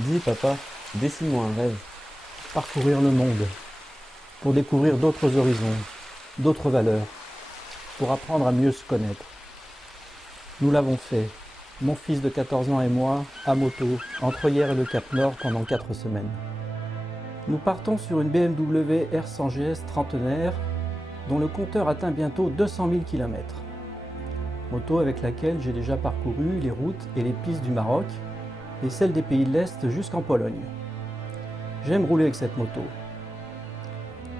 Dis, papa, dessine-moi un rêve. Parcourir le monde, pour découvrir d'autres horizons, d'autres valeurs, pour apprendre à mieux se connaître. Nous l'avons fait, mon fils de 14 ans et moi, à moto, entre hier et le Cap Nord pendant 4 semaines. Nous partons sur une BMW R100 GS trentenaire, dont le compteur atteint bientôt 200 000 km. Moto avec laquelle j'ai déjà parcouru les routes et les pistes du Maroc, et celles des pays de l'Est jusqu'en Pologne. J'aime rouler avec cette moto.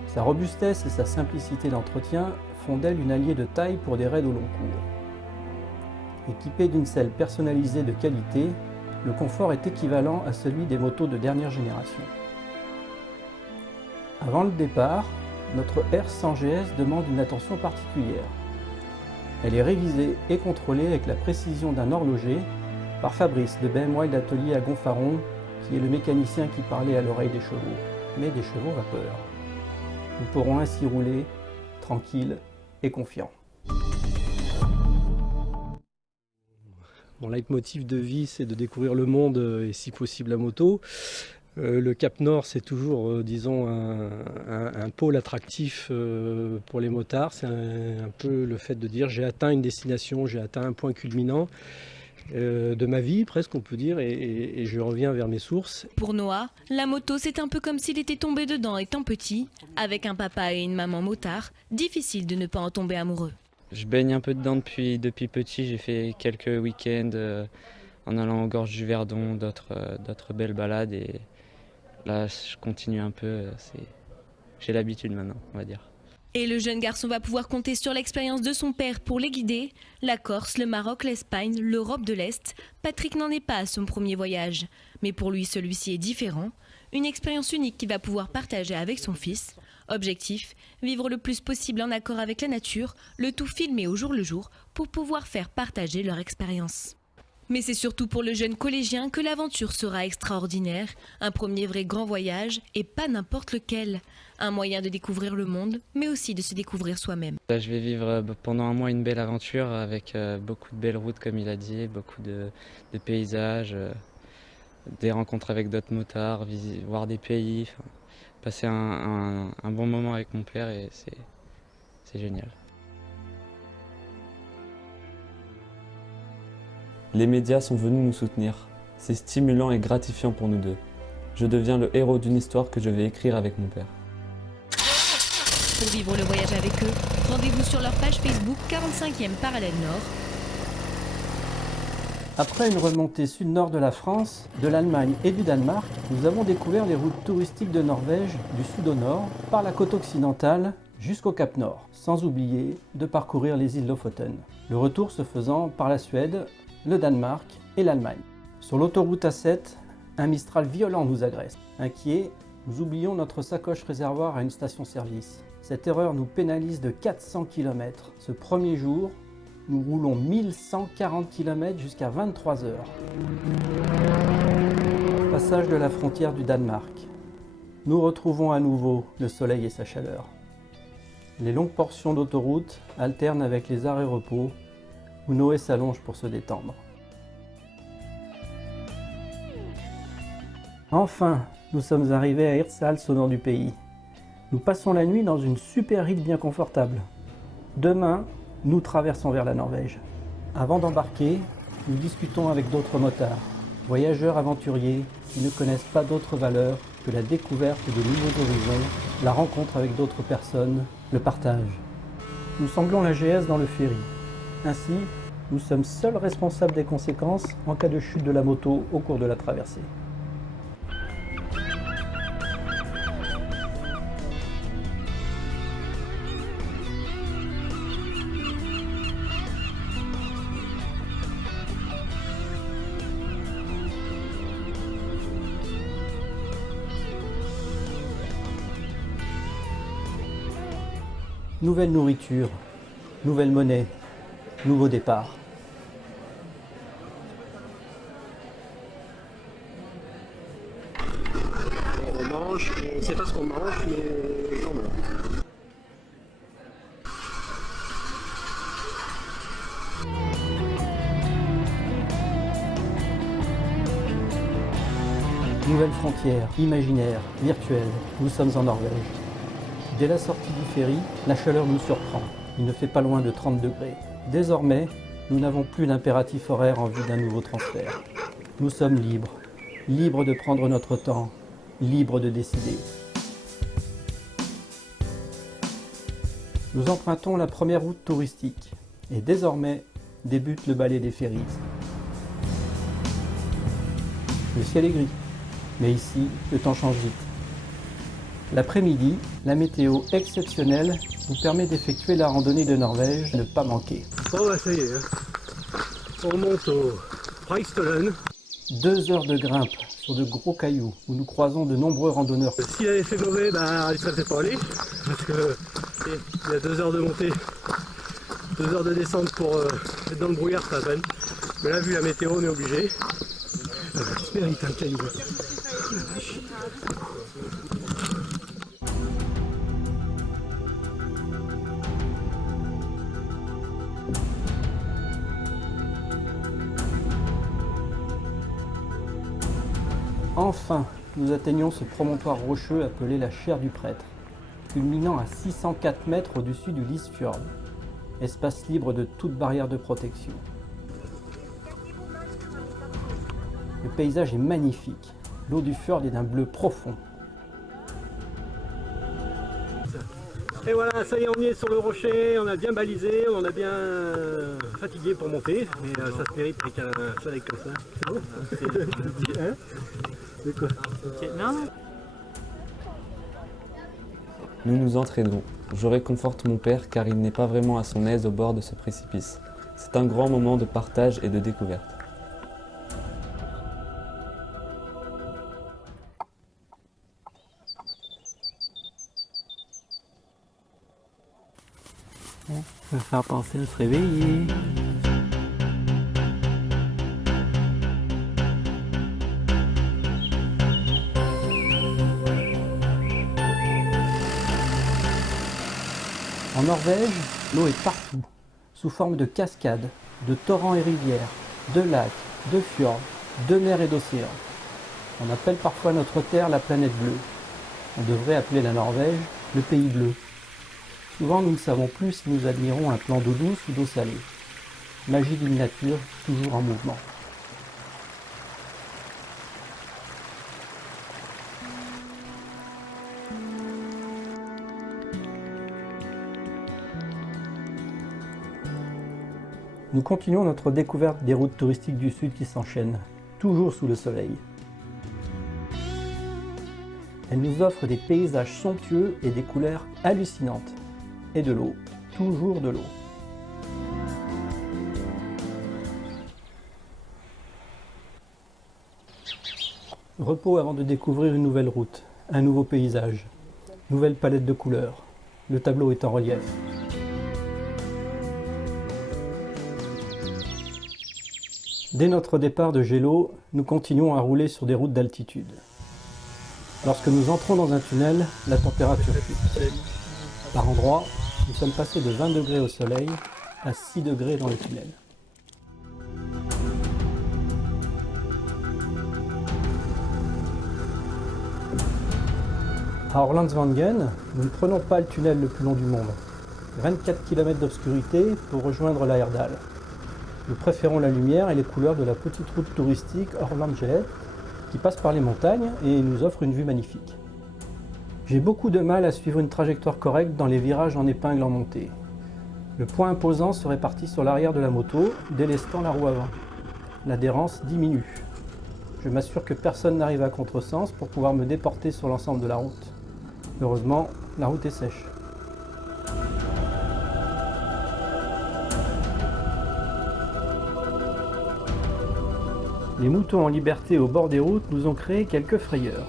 Sa robustesse et sa simplicité d'entretien font d'elle une alliée de taille pour des raids au long cours. Équipée d'une selle personnalisée de qualité, le confort est équivalent à celui des motos de dernière génération. Avant le départ, notre R100 GS demande une attention particulière. Elle est révisée et contrôlée avec la précision d'un horloger par Fabrice de BMW d'atelier à Gonfaron, qui est le mécanicien qui parlait à l'oreille des chevaux, mais des chevaux vapeur. Nous pourrons ainsi rouler tranquille et confiant. Mon leitmotiv de vie, c'est de découvrir le monde et si possible à moto. Le Cap Nord, c'est toujours, disons, un pôle attractif pour les motards. C'est un peu le fait de dire j'ai atteint une destination, j'ai atteint un point culminant de ma vie, presque on peut dire, et je reviens vers mes sources. Pour Noah, la moto, c'est un peu comme s'il était tombé dedans étant petit. Avec un papa et une maman motard, difficile de ne pas en tomber amoureux. Je baigne un peu dedans depuis petit, j'ai fait quelques week-ends en allant aux gorges du Verdon, d'autres belles balades et là je continue un peu, j'ai l'habitude maintenant on va dire. Et le jeune garçon va pouvoir compter sur l'expérience de son père pour les guider. La Corse, le Maroc, l'Espagne, l'Europe de l'Est. Patrick n'en est pas à son premier voyage. Mais pour lui, celui-ci est différent. Une expérience unique qu'il va pouvoir partager avec son fils. Objectif, vivre le plus possible en accord avec la nature, le tout filmé au jour le jour pour pouvoir faire partager leur expérience. Mais c'est surtout pour le jeune collégien que l'aventure sera extraordinaire. Un premier vrai grand voyage et pas n'importe lequel. Un moyen de découvrir le monde, mais aussi de se découvrir soi-même. Là, je vais vivre pendant un mois une belle aventure avec beaucoup de belles routes comme il a dit, beaucoup de paysages, des rencontres avec d'autres motards, voir des pays, passer un bon moment avec mon père et c'est génial. Les médias sont venus nous soutenir. C'est stimulant et gratifiant pour nous deux. Je deviens le héros d'une histoire que je vais écrire avec mon père. Pour vivre le voyage avec eux, rendez-vous sur leur page Facebook 45e Parallèle Nord. Après une remontée sud-nord de la France, de l'Allemagne et du Danemark, nous avons découvert les routes touristiques de Norvège du sud au nord, par la côte occidentale jusqu'au Cap Nord, sans oublier de parcourir les îles Lofoten. Le retour se faisant par la Suède, le Danemark et l'Allemagne. Sur l'autoroute A7, un Mistral violent nous agresse. Inquiets, nous oublions notre sacoche réservoir à une station-service. Cette erreur nous pénalise de 400 km. Ce premier jour, nous roulons 1140 km jusqu'à 23 heures. Passage de la frontière du Danemark. Nous retrouvons à nouveau le soleil et sa chaleur. Les longues portions d'autoroute alternent avec les arrêts-repos où Noé s'allonge pour se détendre. Enfin, nous sommes arrivés à Hirtshals au nord du pays. Nous passons la nuit dans une super île bien confortable. Demain, nous traversons vers la Norvège. Avant d'embarquer, nous discutons avec d'autres motards, voyageurs aventuriers qui ne connaissent pas d'autres valeurs que la découverte de nouveaux horizons, la rencontre avec d'autres personnes, le partage. Nous semblons la GS dans le ferry. Ainsi, nous sommes seuls responsables des conséquences en cas de chute de la moto au cours de la traversée. Nouvelle nourriture, nouvelle monnaie, nouveau départ. On mange, on ne sait pas ce qu'on mange, mais on mange. Nouvelle frontière, imaginaire, virtuelle, nous sommes en Norvège. Dès la sortie du ferry, la chaleur nous surprend. Il ne fait pas loin de 30 degrés. Désormais, nous n'avons plus d'impératif horaire en vue d'un nouveau transfert. Nous sommes libres, libres de prendre notre temps, libres de décider. Nous empruntons la première route touristique et désormais débute le ballet des ferries. Le ciel est gris, mais ici, le temps change vite. L'après-midi, la météo exceptionnelle vous permet d'effectuer la randonnée de Norvège, ne pas manquer. Bon bah ça y est, on monte au Preikestolen. 2 heures de grimpe sur de gros cailloux où nous croisons de nombreux randonneurs. S'il avait fait mauvais, bah il serait peut-être pas allé, parce que il y a 2 heures de montée, 2 heures de descente pour être dans le brouillard, c'est pas la peine. Mais là, vu la météo, on est obligé. J'espère qu'il y a un caillou. Enfin, nous atteignons ce promontoire rocheux appelé la Chaire du Prêtre, culminant à 604 mètres au-dessus du Lysfjord, espace libre de toute barrière de protection. Le paysage est magnifique, l'eau du fjord est d'un bleu profond. Et voilà, ça y est, on y est sur le rocher, on a bien balisé, on a bien fatigué pour monter, mais ça se mérite avec un soleil comme ça. C'est beau, hein? C'est quoi? Okay. Non. Nous nous entraînons. Je réconforte mon père car il n'est pas vraiment à son aise au bord de ce précipice. C'est un grand moment de partage et de découverte. Ça va faire penser à se réveiller. En Norvège, l'eau est partout, sous forme de cascades, de torrents et rivières, de lacs, de fjords, de mers et d'océans. On appelle parfois notre terre la planète bleue. On devrait appeler la Norvège le pays bleu. Souvent, nous ne savons plus si nous admirons un plan d'eau douce ou d'eau salée. Magie d'une nature toujours en mouvement. Nous continuons notre découverte des routes touristiques du Sud qui s'enchaînent, toujours sous le soleil. Elles nous offrent des paysages somptueux et des couleurs hallucinantes. Et de l'eau, toujours de l'eau. Repos avant de découvrir une nouvelle route, un nouveau paysage, nouvelle palette de couleurs. Le tableau est en relief. Dès notre départ de Gélo, nous continuons à rouler sur des routes d'altitude. Lorsque nous entrons dans un tunnel, la température chute. Par endroits, nous sommes passés de 20 degrés au soleil à 6 degrés dans le tunnel. À Orlandsvangen, nous ne prenons pas le tunnel le plus long du monde. 24 km d'obscurité pour rejoindre la Herdal. Nous préférons la lumière et les couleurs de la petite route touristique Orlandgelet qui passe par les montagnes et nous offre une vue magnifique. J'ai beaucoup de mal à suivre une trajectoire correcte dans les virages en épingle en montée. Le point imposant se répartit sur l'arrière de la moto, délestant la roue avant. L'adhérence diminue. Je m'assure que personne n'arrive à contresens pour pouvoir me déporter sur l'ensemble de la route. Heureusement, la route est sèche. Les moutons en liberté au bord des routes nous ont créé quelques frayeurs.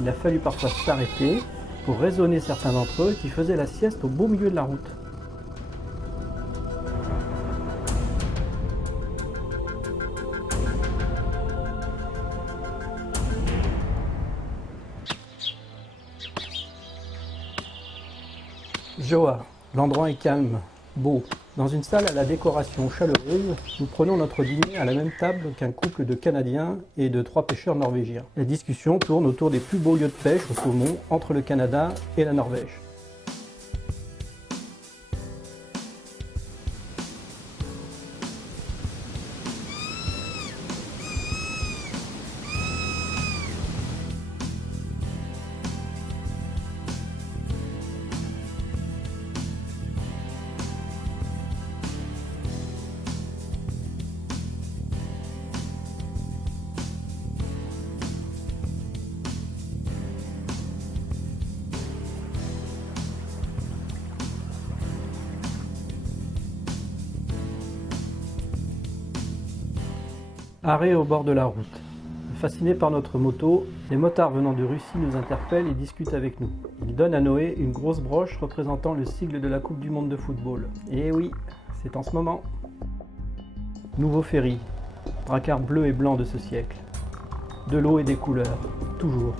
Il a fallu parfois s'arrêter pour raisonner certains d'entre eux qui faisaient la sieste au beau milieu de la route. Joa, l'endroit est calme, Beau. Dans une salle à la décoration chaleureuse, nous prenons notre dîner à la même table qu'un couple de Canadiens et de 3 pêcheurs norvégiens. La discussion tourne autour des plus beaux lieux de pêche au saumon entre le Canada et la Norvège. Arrêt au bord de la route. Fascinés par notre moto, les motards venant de Russie nous interpellent et discutent avec nous. Ils donnent à Noé une grosse broche représentant le sigle de la Coupe du Monde de football. Et oui, c'est en ce moment. Nouveau ferry, braquard bleu et blanc de ce siècle. De l'eau et des couleurs, toujours.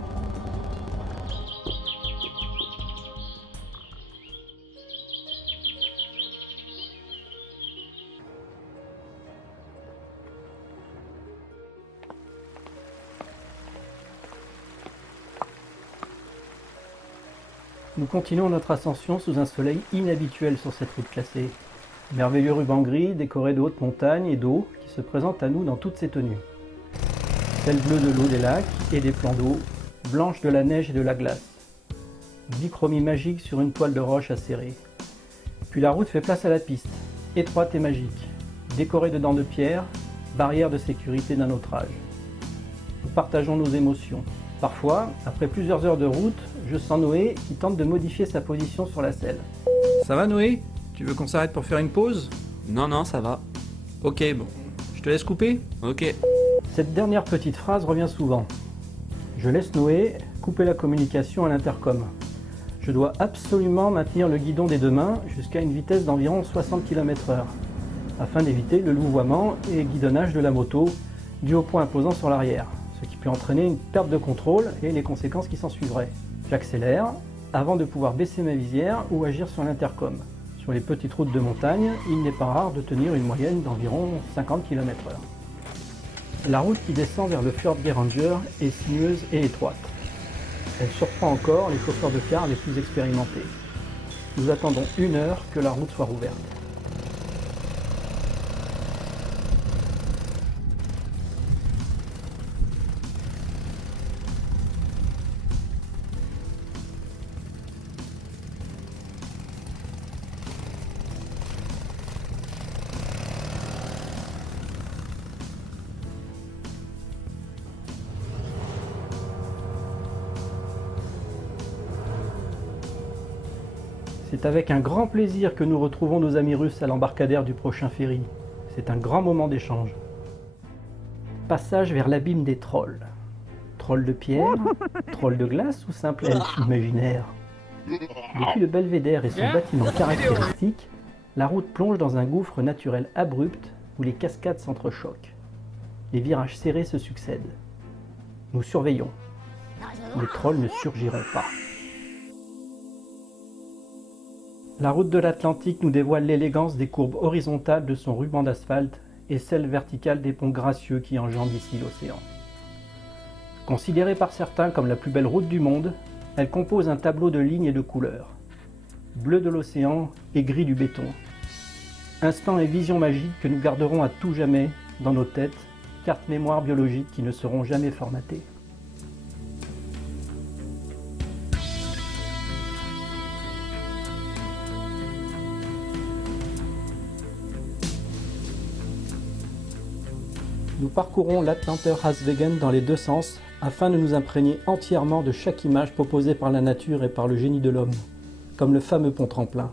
Nous continuons notre ascension sous un soleil inhabituel sur cette route classée. Merveilleux ruban gris décoré de hautes montagnes et d'eau qui se présentent à nous dans toutes ses tenues. Ciel bleu de l'eau des lacs et des plans d'eau, blanche de la neige et de la glace. Bichromie magique sur une toile de roche acérée. Puis la route fait place à la piste, étroite et magique, décorée de dents de pierre, barrière de sécurité d'un autre âge. Nous partageons nos émotions. Parfois, après plusieurs heures de route, je sens Noé qui tente de modifier sa position sur la selle. Ça va Noé? Tu veux qu'on s'arrête pour faire une pause? Non, ça va. Ok, bon. Je te laisse couper? Ok. Cette dernière petite phrase revient souvent. Je laisse Noé couper la communication à l'intercom. Je dois absolument maintenir le guidon des deux mains jusqu'à une vitesse d'environ 60 km/h, afin d'éviter le louvoiement et guidonnage de la moto dû au poids imposant sur l'arrière, ce qui peut entraîner une perte de contrôle et les conséquences qui s'en suivraient. J'accélère avant de pouvoir baisser ma visière ou agir sur l'intercom. Sur les petites routes de montagne, il n'est pas rare de tenir une moyenne d'environ 50 km/h. La route qui descend vers le Fjordgeiranger est sinueuse et étroite. Elle surprend encore les chauffeurs de car les plus expérimentés. Nous attendons 1 heure que la route soit rouverte. C'est avec un grand plaisir que nous retrouvons nos amis russes à l'embarcadère du prochain ferry. C'est un grand moment d'échange. Passage vers l'abîme des trolls. Trolls de pierre, trolls de glace ou simple elfe imaginaire? Depuis le belvédère et son bâtiment caractéristique, la route plonge dans un gouffre naturel abrupt où les cascades s'entrechoquent. Les virages serrés se succèdent. Nous surveillons. Les trolls ne surgiront pas. La route de l'Atlantique nous dévoile l'élégance des courbes horizontales de son ruban d'asphalte et celle verticale des ponts gracieux qui enjambent ici l'océan. Considérée par certains comme la plus belle route du monde, elle compose un tableau de lignes et de couleurs. Bleu de l'océan et gris du béton. Instant et vision magique que nous garderons à tout jamais dans nos têtes, cartes mémoire biologiques qui ne seront jamais formatées. Nous parcourons l'Atlanter-Haswegen dans les deux sens afin de nous imprégner entièrement de chaque image proposée par la nature et par le génie de l'homme, comme le fameux pont tremplin.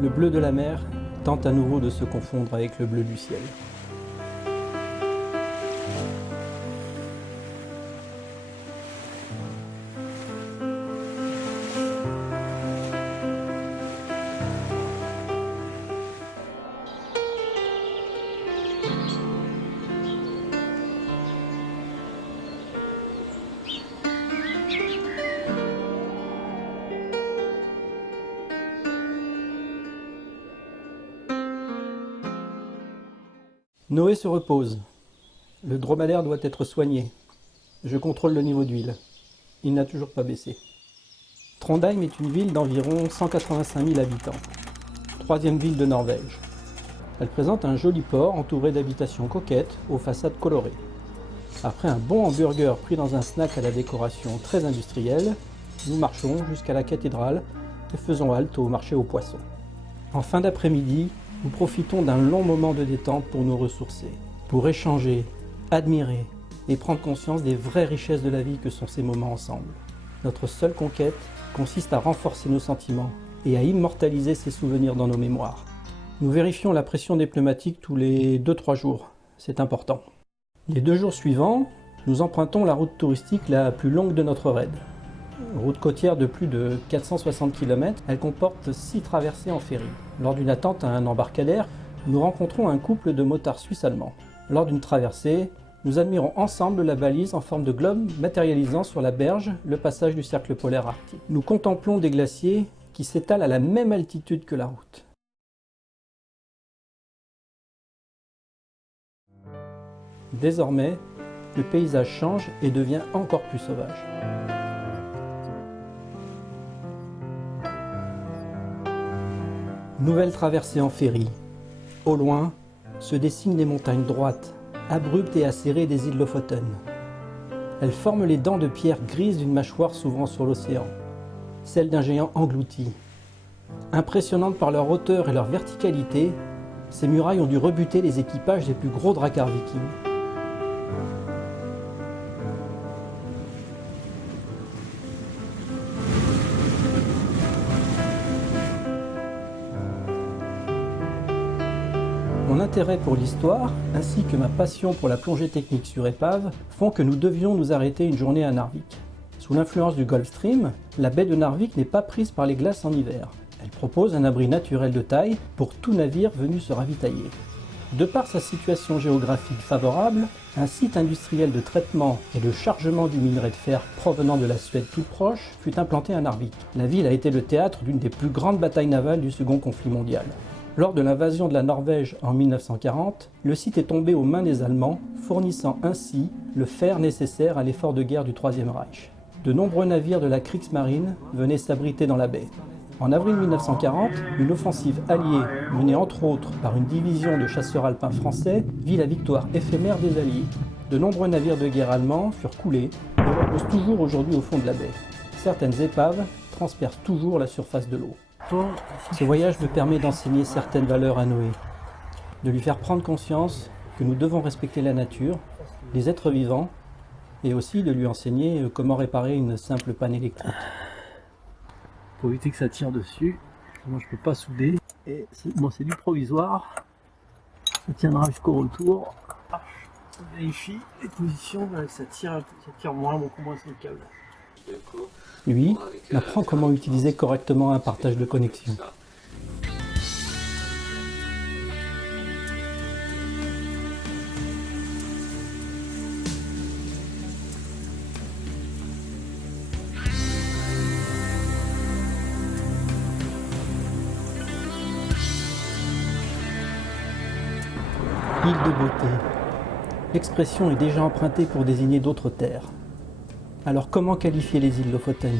Le bleu de la mer tente à nouveau de se confondre avec le bleu du ciel. Noé se repose. Le dromadaire doit être soigné. Je contrôle le niveau d'huile. Il n'a toujours pas baissé. Trondheim est une ville d'environ 185 000 habitants. Troisième ville de Norvège. Elle présente un joli port entouré d'habitations coquettes aux façades colorées. Après un bon hamburger pris dans un snack à la décoration très industrielle, nous marchons jusqu'à la cathédrale et faisons halte au marché aux poissons. En fin d'après-midi, nous profitons d'un long moment de détente pour nous ressourcer, pour échanger, admirer et prendre conscience des vraies richesses de la vie que sont ces moments ensemble. Notre seule conquête consiste à renforcer nos sentiments et à immortaliser ces souvenirs dans nos mémoires. Nous vérifions la pression des pneumatiques tous les 2-3 jours, c'est important. Les 2 jours suivants, nous empruntons la route touristique la plus longue de notre raid. Route côtière de plus de 460 km, elle comporte 6 traversées en ferry. Lors d'une attente à un embarcadère, nous rencontrons un couple de motards suisses-allemands. Lors d'une traversée, nous admirons ensemble la balise en forme de globe matérialisant sur la berge le passage du cercle polaire arctique. Nous contemplons des glaciers qui s'étalent à la même altitude que la route. Désormais, le paysage change et devient encore plus sauvage. Nouvelle traversée en ferry. Au loin, se dessinent les montagnes droites, abruptes et acérées des îles Lofoten. Elles forment les dents de pierre grises d'une mâchoire s'ouvrant sur l'océan, celle d'un géant englouti. Impressionnantes par leur hauteur et leur verticalité, ces murailles ont dû rebuter les équipages des plus gros dracars vikings. Mon intérêt pour l'histoire, ainsi que ma passion pour la plongée technique sur épave, font que nous devions nous arrêter une journée à Narvik. Sous l'influence du Gulf Stream, la baie de Narvik n'est pas prise par les glaces en hiver. Elle propose un abri naturel de taille pour tout navire venu se ravitailler. De par sa situation géographique favorable, un site industriel de traitement et de chargement du minerai de fer provenant de la Suède toute proche fut implanté à Narvik. La ville a été le théâtre d'une des plus grandes batailles navales du Second conflit mondial. Lors de l'invasion de la Norvège en 1940, le site est tombé aux mains des Allemands, fournissant ainsi le fer nécessaire à l'effort de guerre du Troisième Reich. De nombreux navires de la Kriegsmarine venaient s'abriter dans la baie. En avril 1940, une offensive alliée, menée entre autres par une division de chasseurs alpins français, vit la victoire éphémère des Alliés. De nombreux navires de guerre allemands furent coulés et reposent toujours aujourd'hui au fond de la baie. Certaines épaves transpercent toujours la surface de l'eau. Ce voyage me permet d'enseigner certaines valeurs à Noé, de lui faire prendre conscience que nous devons respecter la nature, les êtres vivants, et aussi de lui enseigner comment réparer une simple panne électrique. Pour éviter que ça tire dessus, moi je peux pas souder, et c'est du provisoire, ça tiendra jusqu'au retour. On vérifie les positions, ça tire moins, beaucoup moins sur le câble. Lui m'apprend comment utiliser correctement un partage de connexion. Île de beauté. L'expression est déjà empruntée pour désigner d'autres terres. Alors comment qualifier les îles Lofoten?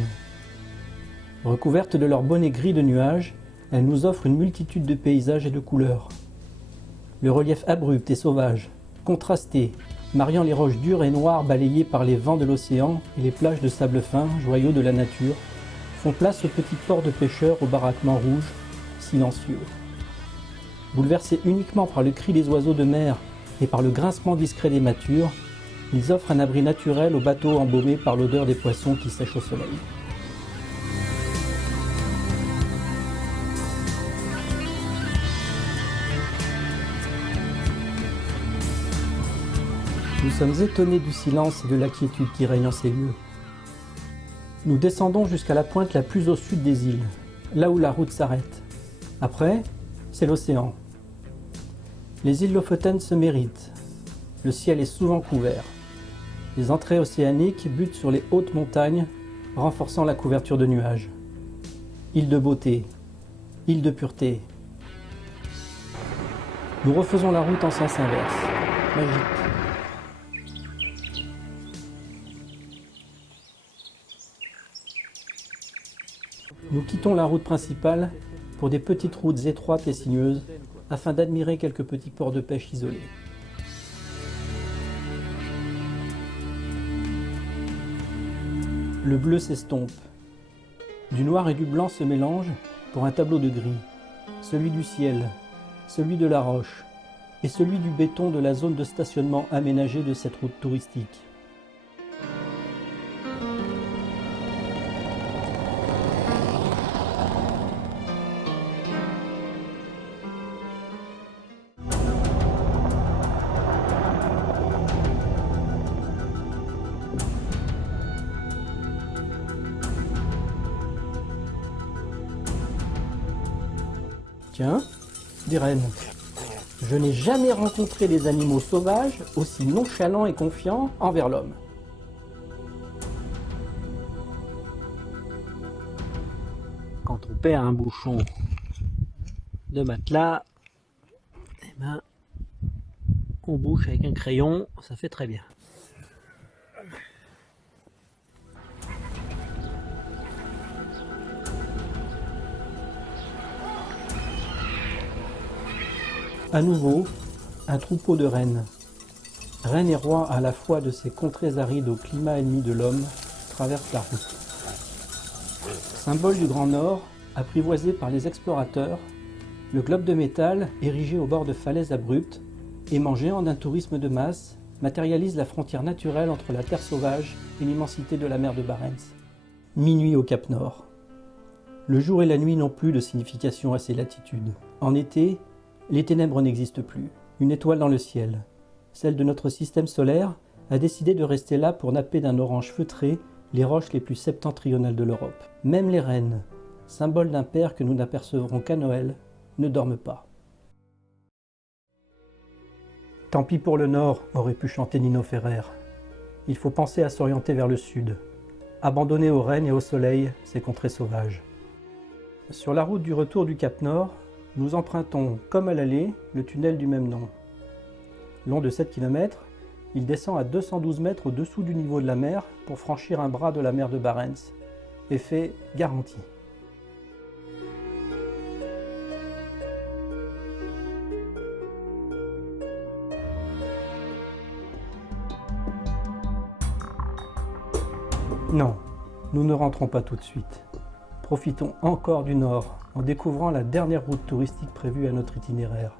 Recouvertes de leur bonnet gris de nuages, elles nous offrent une multitude de paysages et de couleurs. Le relief abrupt et sauvage, contrasté, mariant les roches dures et noires balayées par les vents de l'océan et les plages de sable fin, joyaux de la nature, font place au petit port de pêcheurs au baraquement rouge, silencieux. Bouleversés uniquement par le cri des oiseaux de mer et par le grincement discret des mâtures, ils offrent un abri naturel aux bateaux embaumés par l'odeur des poissons qui sèchent au soleil. Nous sommes étonnés du silence et de la quiétude qui règne en ces lieux. Nous descendons jusqu'à la pointe la plus au sud des îles, là où la route s'arrête. Après, c'est l'océan. Les îles Lofoten se méritent. Le ciel est souvent couvert. Les entrées océaniques butent sur les hautes montagnes, renforçant la couverture de nuages. Île de beauté, île de pureté. Nous refaisons la route en sens inverse. Magique. Nous quittons la route principale pour des petites routes étroites et sinueuses afin d'admirer quelques petits ports de pêche isolés. Le bleu s'estompe. Du noir et du blanc se mélangent pour un tableau de gris. Celui du ciel, celui de la roche et celui du béton de la zone de stationnement aménagée de cette route touristique. Tiens, des rennes. Je n'ai jamais rencontré des animaux sauvages aussi nonchalants et confiants envers l'homme. Quand on perd un bouchon de matelas, eh ben, on bouche avec un crayon, ça fait très bien. À nouveau, un troupeau de rennes. Reine et roi à la fois de ces contrées arides au climat ennemi de l'homme traversent la route. Symbole du Grand Nord, apprivoisé par les explorateurs, le globe de métal, érigé au bord de falaises abruptes, aimant géant d'un tourisme de masse, matérialise la frontière naturelle entre la terre sauvage et l'immensité de la mer de Barents. Minuit au Cap Nord. Le jour et la nuit n'ont plus de signification à ces latitudes. En été, les ténèbres n'existent plus. Une étoile dans le ciel, celle de notre système solaire, a décidé de rester là pour napper d'un orange feutré les roches les plus septentrionales de l'Europe. Même les rennes, symbole d'un père que nous n'apercevrons qu'à Noël, ne dorment pas. Tant pis pour le nord, aurait pu chanter Nino Ferrer. Il faut penser à s'orienter vers le sud, abandonner aux rennes et au soleil ces contrées sauvages. Sur la route du retour du Cap Nord, nous empruntons, comme à l'aller, le tunnel du même nom. Long de 7 km, il descend à 212 mètres au-dessous du niveau de la mer pour franchir un bras de la mer de Barents. Effet garanti. Non, nous ne rentrons pas tout de suite. Profitons encore du nord en découvrant la dernière route touristique prévue à notre itinéraire.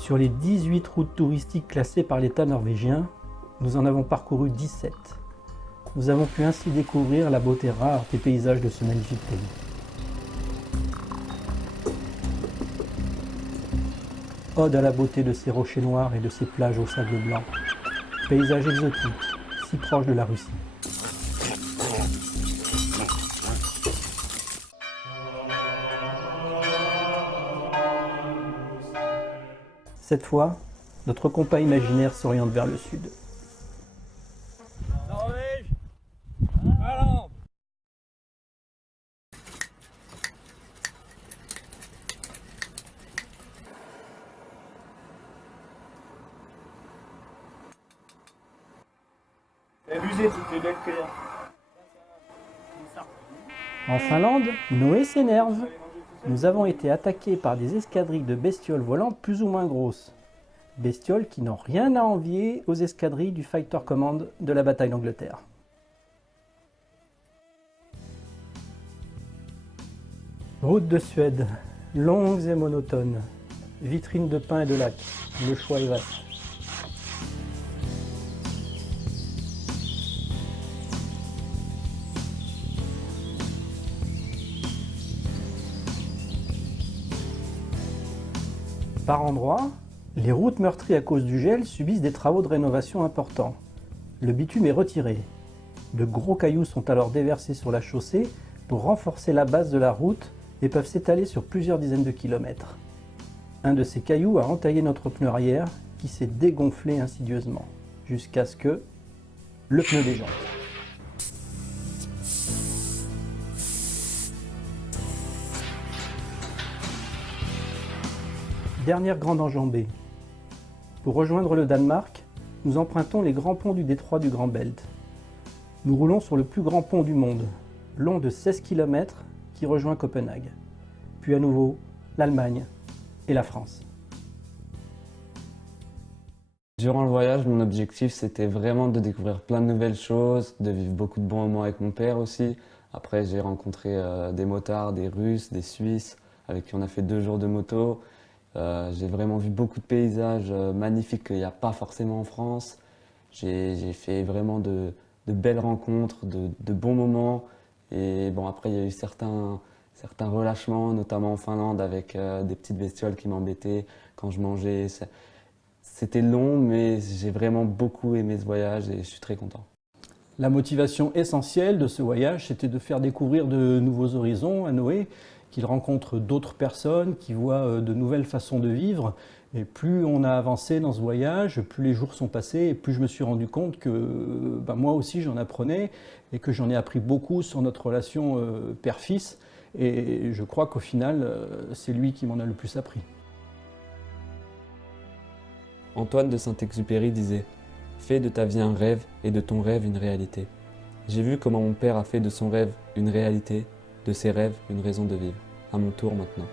Sur les 18 routes touristiques classées par l'État norvégien, nous en avons parcouru 17. Nous avons pu ainsi découvrir la beauté rare des paysages de ce magnifique pays. Ode à la beauté de ces rochers noirs et de ces plages au sable blanc. Paysage exotique, si proche de la Russie. Cette fois, notre compas imaginaire s'oriente vers le sud. Norvège. Allons. Abusé, toutes les belles cueilles. En Finlande, Noé s'énerve. Nous avons été attaqués par des escadrilles de bestioles volantes plus ou moins grosses. Bestioles qui n'ont rien à envier aux escadrilles du Fighter Command de la bataille d'Angleterre. Route de Suède, longues et monotones. Vitrines de pins et de lacs, le choix est vaste. Par endroits, les routes meurtries à cause du gel subissent des travaux de rénovation importants. Le bitume est retiré. De gros cailloux sont alors déversés sur la chaussée pour renforcer la base de la route et peuvent s'étaler sur plusieurs dizaines de kilomètres. Un de ces cailloux a entaillé notre pneu arrière qui s'est dégonflé insidieusement, jusqu'à ce que le pneu déjante. Dernière grande enjambée. Pour rejoindre le Danemark, nous empruntons les grands ponts du détroit du Grand Belt. Nous roulons sur le plus grand pont du monde, long de 16 km, qui rejoint Copenhague. Puis à nouveau, l'Allemagne et la France. Durant le voyage, mon objectif, c'était vraiment de découvrir plein de nouvelles choses, de vivre beaucoup de bons moments avec mon père aussi. Après, j'ai rencontré des motards, des Russes, des Suisses, avec qui on a fait 2 jours de moto. J'ai vraiment vu beaucoup de paysages magnifiques qu'il n'y a pas forcément en France. J'ai fait vraiment de belles rencontres, de bons moments. Et bon, après, il y a eu certains relâchements, notamment en Finlande, avec des petites bestioles qui m'embêtaient quand je mangeais. C'était long, mais j'ai vraiment beaucoup aimé ce voyage et je suis très content. La motivation essentielle de ce voyage, c'était de faire découvrir de nouveaux horizons à Noé, qu'il rencontre d'autres personnes, qu'il voit de nouvelles façons de vivre. Et plus on a avancé dans ce voyage, plus les jours sont passés et plus je me suis rendu compte que moi aussi j'en apprenais et que j'en ai appris beaucoup sur notre relation père-fils. Et je crois qu'au final, c'est lui qui m'en a le plus appris. Antoine de Saint-Exupéry disait « Fais de ta vie un rêve et de ton rêve une réalité ». J'ai vu comment mon père a fait de son rêve une réalité, de ses rêves une raison de vivre. À mon tour maintenant.